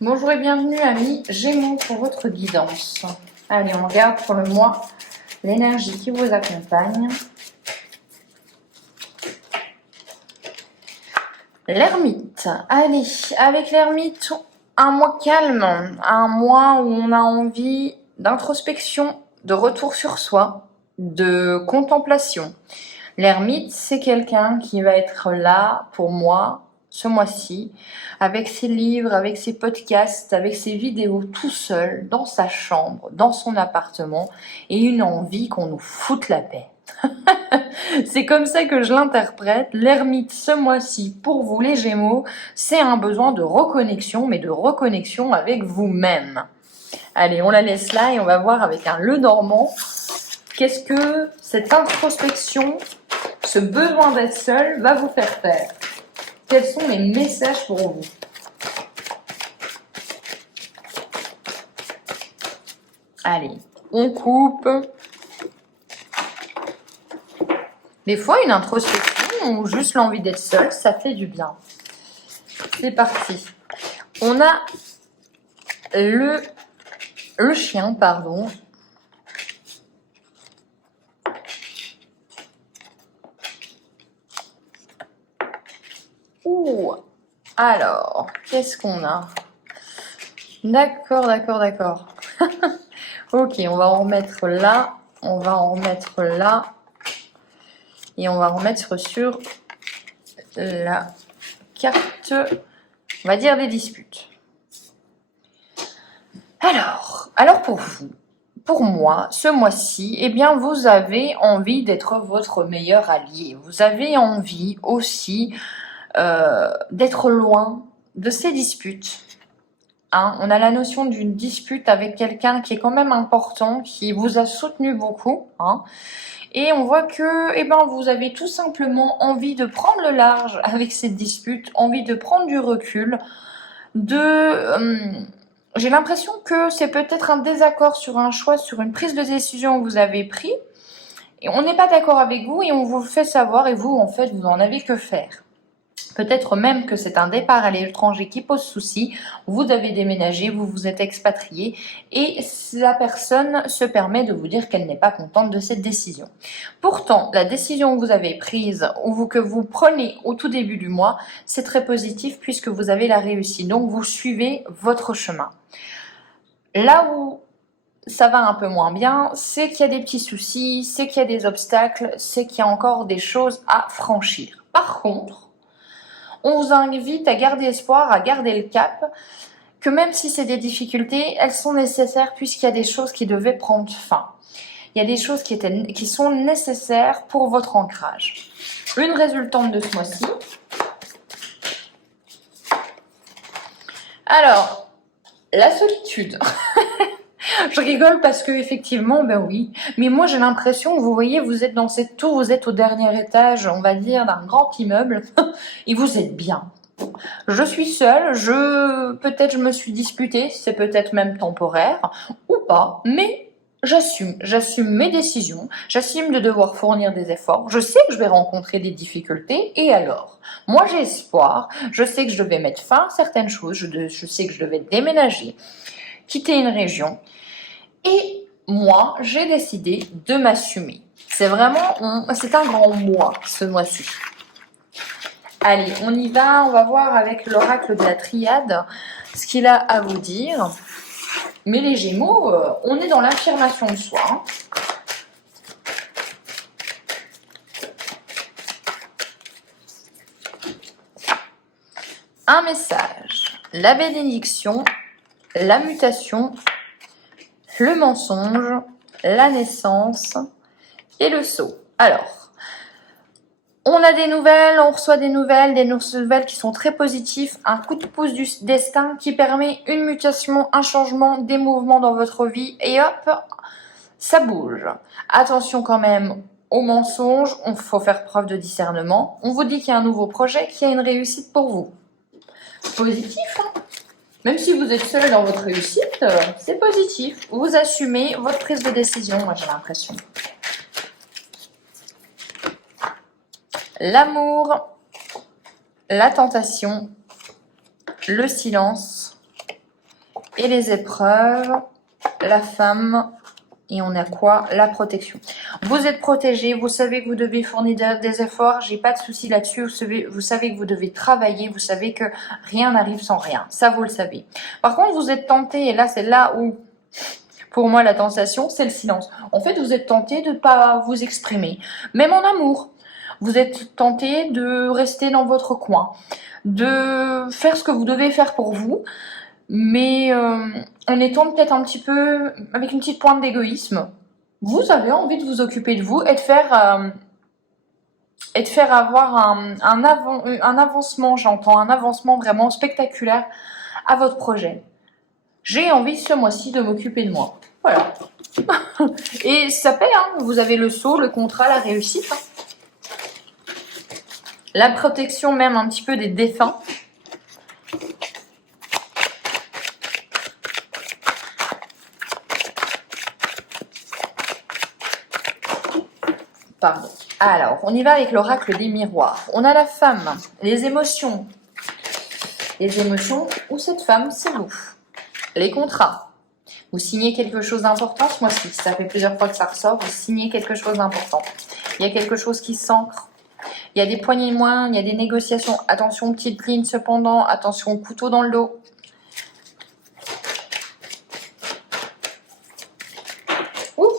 Bonjour et bienvenue amis Gémeaux pour votre guidance. Allez, on regarde pour le mois l'énergie qui vous accompagne. L'ermite. Allez, avec l'ermite, un mois calme, un mois où on a envie d'introspection, de retour sur soi, de contemplation. L'ermite, c'est quelqu'un qui va être là pour moi ce mois-ci, avec ses livres, avec ses podcasts, avec ses vidéos, tout seul, dans sa chambre, dans son appartement, et une envie qu'on nous foute la paix. C'est comme ça que je l'interprète. L'ermite ce mois-ci, pour vous les Gémeaux, c'est un besoin de reconnexion, mais de reconnexion avec vous-même. Allez, on la laisse là et on va voir avec un Lenormand, qu'est-ce que cette introspection, ce besoin d'être seul va vous faire faire. Quels sont les messages pour vous? Allez, on coupe. Des fois, une introspection ou juste l'envie d'être seul, ça fait du bien. C'est parti. On a le chien, pardon. Ouh, alors, qu'est-ce qu'on a? D'accord. Ok, on va en remettre là, on va en remettre là, et on va remettre sur la carte, on va dire des disputes. Alors pour vous, pour moi, ce mois-ci, eh bien, vous avez envie d'être votre meilleur allié. Vous avez envie aussi d'être loin de ces disputes. Hein, on a la notion d'une dispute avec quelqu'un qui est quand même important, qui vous a soutenu beaucoup. Hein, et on voit que eh ben, vous avez tout simplement envie de prendre le large avec cette dispute, envie de prendre du recul, j'ai l'impression que c'est peut-être un désaccord sur un choix, sur une prise de décision que vous avez pris, et on n'est pas d'accord avec vous et on vous le fait savoir et vous, en fait, vous n'en avez que faire. Peut-être même que c'est un départ à l'étranger qui pose souci, vous avez déménagé, vous vous êtes expatrié et la personne se permet de vous dire qu'elle n'est pas contente de cette décision. Pourtant, la décision que vous avez prise ou que vous prenez au tout début du mois, c'est très positif puisque vous avez la réussite. Donc, vous suivez votre chemin. Là où ça va un peu moins bien, c'est qu'il y a des petits soucis, c'est qu'il y a des obstacles, c'est qu'il y a encore des choses à franchir. Par contre, on vous invite à garder espoir, à garder le cap, que même si c'est des difficultés, elles sont nécessaires puisqu'il y a des choses qui devaient prendre fin. Il y a des choses qui sont nécessaires pour votre ancrage. Une résultante de ce mois-ci. Alors, la solitude. Je rigole parce que effectivement, ben oui. Mais moi, j'ai l'impression que vous voyez, vous êtes dans cette tour, vous êtes au dernier étage, on va dire, d'un grand immeuble, et vous êtes bien. Je suis seule, peut-être je me suis disputée, c'est peut-être même temporaire, ou pas, mais j'assume mes décisions, j'assume de devoir fournir des efforts, je sais que je vais rencontrer des difficultés, et alors? Moi j'ai espoir, je sais que je devais mettre fin à certaines choses, je sais que je devais déménager, quitter une région, et moi j'ai décidé de m'assumer. C'est un grand moi ce mois-ci. Allez, on y va, on va voir avec l'oracle de la triade ce qu'il a à vous dire. Mais les Gémeaux, on est dans l'affirmation de soi. Hein. Un message, la bénédiction, la mutation, le mensonge, la naissance et le sceau. Alors, on a des nouvelles, on reçoit des nouvelles qui sont très positives, un coup de pouce du destin qui permet une mutation, un changement, des mouvements dans votre vie et hop, ça bouge. Attention quand même aux mensonges, il faut faire preuve de discernement. On vous dit qu'il y a un nouveau projet, qu'il y a une réussite pour vous. Positif, hein? Même si vous êtes seul dans votre réussite, c'est positif. Vous assumez votre prise de décision, moi j'ai l'impression. L'amour, la tentation, le silence et les épreuves, la femme, et on a quoi? La protection. Vous êtes protégé, vous savez que vous devez fournir des efforts, j'ai pas de souci là-dessus, vous savez que vous devez travailler, vous savez que rien n'arrive sans rien, ça vous le savez. Par contre, vous êtes tenté, et là c'est là où, pour moi la tentation, c'est le silence. En fait, vous êtes tenté de ne pas vous exprimer, même en amour. Vous êtes tenté de rester dans votre coin, de faire ce que vous devez faire pour vous, mais en étant peut-être un petit peu avec une petite pointe d'égoïsme. Vous avez envie de vous occuper de vous et de faire avoir un avancement, j'entends, un avancement vraiment spectaculaire à votre projet. J'ai envie ce mois-ci de m'occuper de moi. Voilà. Et ça paie, hein. Vous avez le saut, le contrat, la réussite. Hein. La protection même un petit peu des défunts. Pardon. Alors, on y va avec l'oracle des miroirs. On a la femme, les émotions. Les émotions, ou cette femme, c'est vous. Les contrats. Vous signez quelque chose d'important ce mois-ci. Ça fait plusieurs fois que ça ressort. Vous signez quelque chose d'important. Il y a quelque chose qui s'ancre. Il y a des poignées de main, il y a des négociations. Attention, petite ligne cependant. Attention, couteau dans le dos. Ouf.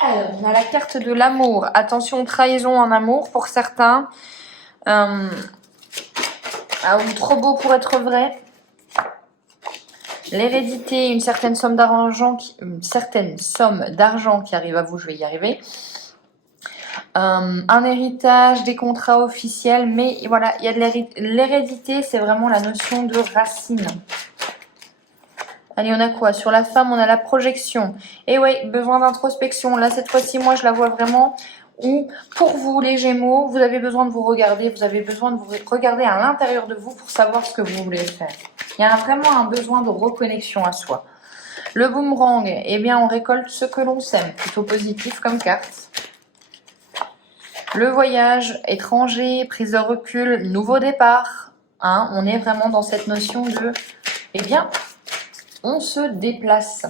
Alors, on a la carte de l'amour. Attention, trahison en amour pour certains. Ou trop beau pour être vrai. L'hérédité, une certaine somme d'argent qui arrive à vous, je vais y arriver. Un héritage, des contrats officiels, mais voilà, il y a de l'hérédité, c'est vraiment la notion de racine. Allez, on a quoi? Sur la femme, on a la projection. Et ouais, besoin d'introspection. Là, cette fois-ci, moi, je la vois vraiment où, pour vous, les Gémeaux, vous avez besoin de vous regarder. Vous avez besoin de vous regarder à l'intérieur de vous pour savoir ce que vous voulez faire. Il y a vraiment un besoin de reconnexion à soi. Le boomerang, eh bien, on récolte ce que l'on sème. Plutôt positif comme carte. Le voyage, étranger, prise de recul, nouveau départ. Hein, on est vraiment dans cette notion de, eh bien, on se déplace.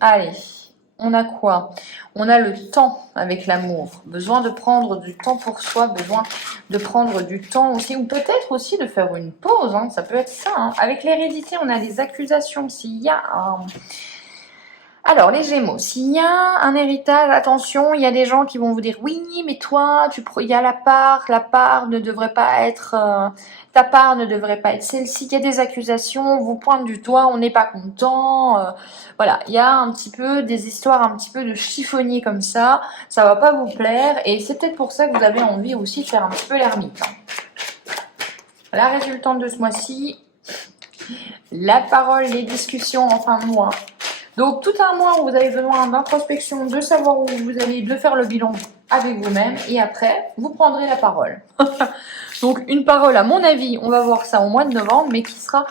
Allez, on a quoi? On a le temps avec l'amour. Besoin de prendre du temps pour soi, besoin de prendre du temps aussi, ou peut-être aussi de faire une pause, hein, ça peut être ça. Hein. Avec l'hérédité, on a des accusations. S'il y a un... Alors, les Gémeaux, s'il y a un héritage, attention, il y a des gens qui vont vous dire « Oui, mais toi, il y a la part ne devrait pas être... ta part ne devrait pas être celle-ci. » Il y a des accusations, on vous pointe du doigt, on n'est pas content. Voilà, il y a un petit peu des histoires un petit peu de chiffonnier comme ça. Ça va pas vous plaire et c'est peut-être pour ça que vous avez envie aussi de faire un petit peu l'ermite. Hein. La résultante de ce mois-ci, la parole, les discussions en fin de mois. Donc, tout un mois où vous avez besoin d'introspection, de savoir où vous allez, de faire le bilan avec vous-même. Et après, vous prendrez la parole. Donc, une parole, à mon avis, on va voir ça au mois de novembre, mais qui sera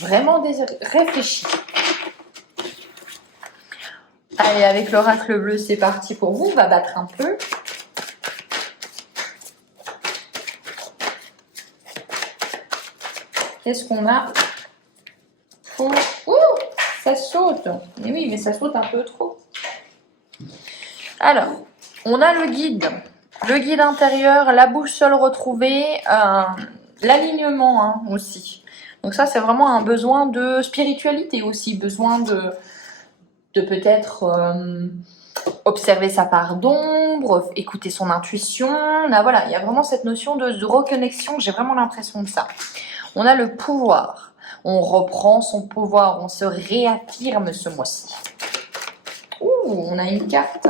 vraiment réfléchie. Allez, avec l'oracle bleu, c'est parti pour vous. On va battre un peu. Qu'est-ce qu'on a? Ouh, ça saute. Mais oui, mais ça saute un peu trop. Alors, on a le guide intérieur, la boussole retrouvée, l'alignement hein, aussi. Donc ça, c'est vraiment un besoin de spiritualité aussi, besoin de peut-être observer sa part d'ombre, écouter son intuition. Là, voilà, il y a vraiment cette notion de reconnexion, j'ai vraiment l'impression de ça. On a le pouvoir. On reprend son pouvoir, on se réaffirme ce mois-ci. Ouh, on a une carte.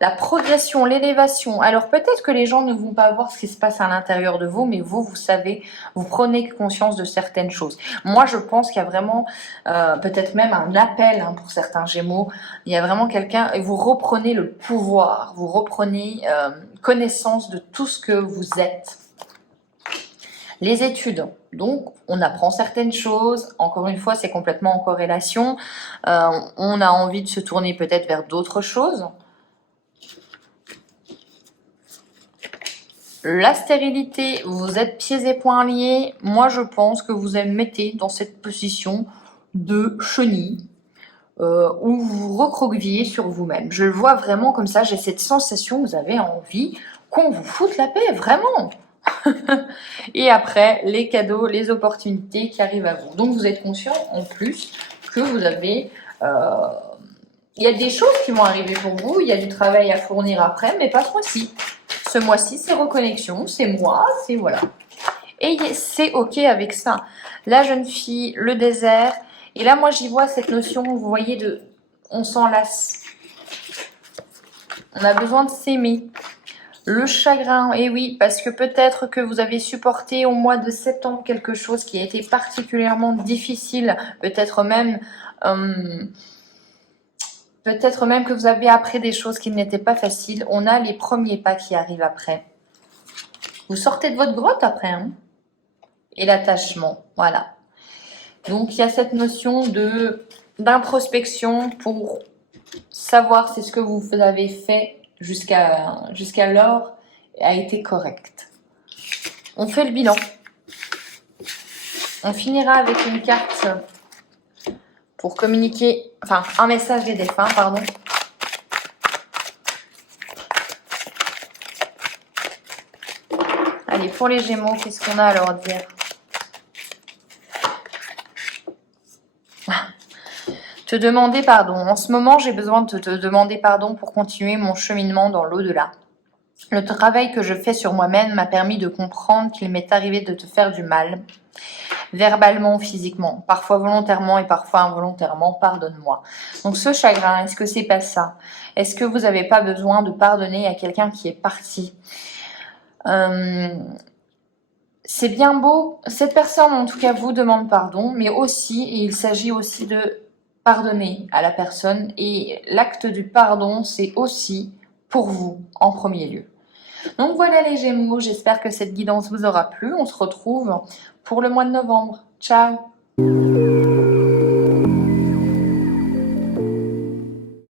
La progression, l'élévation. Alors peut-être que les gens ne vont pas voir ce qui se passe à l'intérieur de vous, mais vous savez, vous prenez conscience de certaines choses. Moi, je pense qu'il y a vraiment, peut-être même un appel hein, pour certains Gémeaux. Il y a vraiment quelqu'un, et vous reprenez le pouvoir, vous reprenez connaissance de tout ce que vous êtes. Les études, donc on apprend certaines choses, encore une fois c'est complètement en corrélation, on a envie de se tourner peut-être vers d'autres choses. La stérilité, vous êtes pieds et poings liés. Moi, je pense que vous vous mettez dans cette position de chenille où vous vous recroquevillez sur vous-même. Je le vois vraiment comme ça, j'ai cette sensation, vous avez envie qu'on vous foute la paix, vraiment. Et après, les cadeaux, les opportunités qui arrivent à vous. Donc, vous êtes conscient en plus que vous avez... il y a des choses qui vont arriver pour vous, il y a du travail à fournir après, mais pas ce mois-ci. Ce mois-ci, c'est reconnexion, c'est moi, c'est voilà. Et c'est ok avec ça. La jeune fille, le désert, et là, moi, j'y vois cette notion, vous voyez, de on s'enlace. On a besoin de s'aimer. Le chagrin, et oui, parce que peut-être que vous avez supporté au mois de septembre quelque chose qui a été particulièrement difficile, peut-être même que vous avez appris des choses qui n'étaient pas faciles. On a les premiers pas qui arrivent après. Vous sortez de votre grotte après, hein, et l'attachement, voilà. Donc, il y a cette notion d'introspection pour savoir si ce que vous avez fait jusqu'alors a été correct. On fait le bilan. On finira avec une carte pour communiquer, enfin, un message des défunts, pardon. Allez, pour les Gémeaux, qu'est-ce qu'on a à leur dire ? Te demander pardon. En ce moment, j'ai besoin de te demander pardon pour continuer mon cheminement dans l'au-delà. Le travail que je fais sur moi-même m'a permis de comprendre qu'il m'est arrivé de te faire du mal, verbalement ou physiquement, parfois volontairement et parfois involontairement, pardonne-moi. Donc ce chagrin, est-ce que c'est pas ça ? Est-ce que vous n'avez pas besoin de pardonner à quelqu'un qui est parti ? C'est bien beau, cette personne en tout cas vous demande pardon, mais aussi, et il s'agit aussi de pardonner à la personne, et l'acte du pardon, c'est aussi pour vous en premier lieu. Donc voilà les Gémeaux, j'espère que cette guidance vous aura plu. On se retrouve pour le mois de novembre. Ciao!